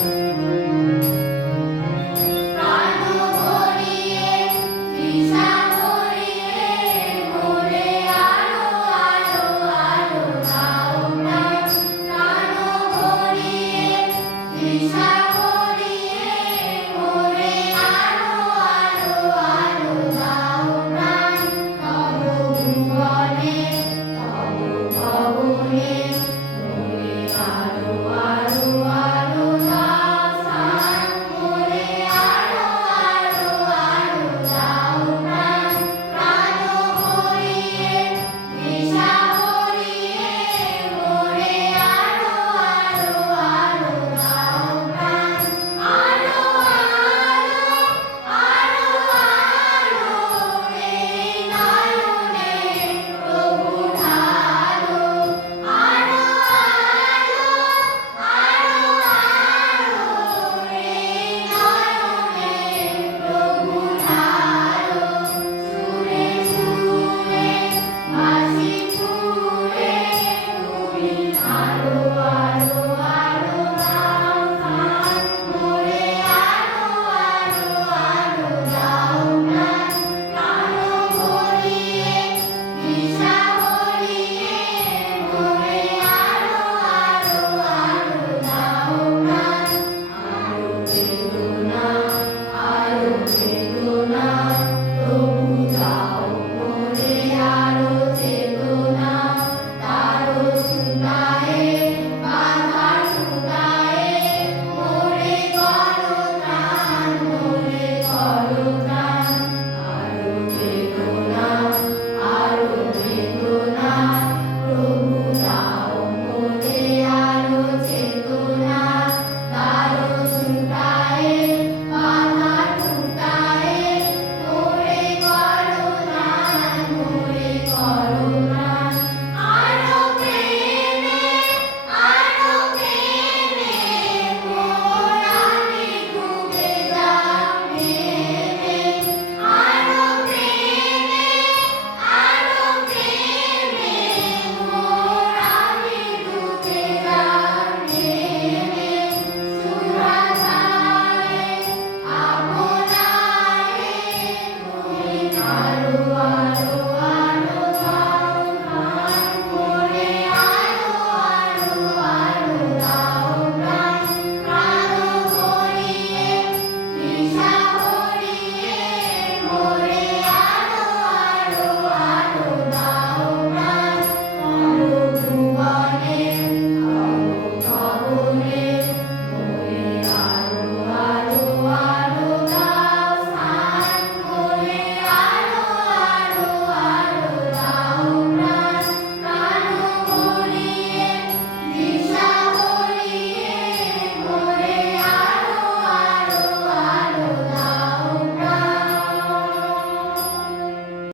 thank mm -hmm. you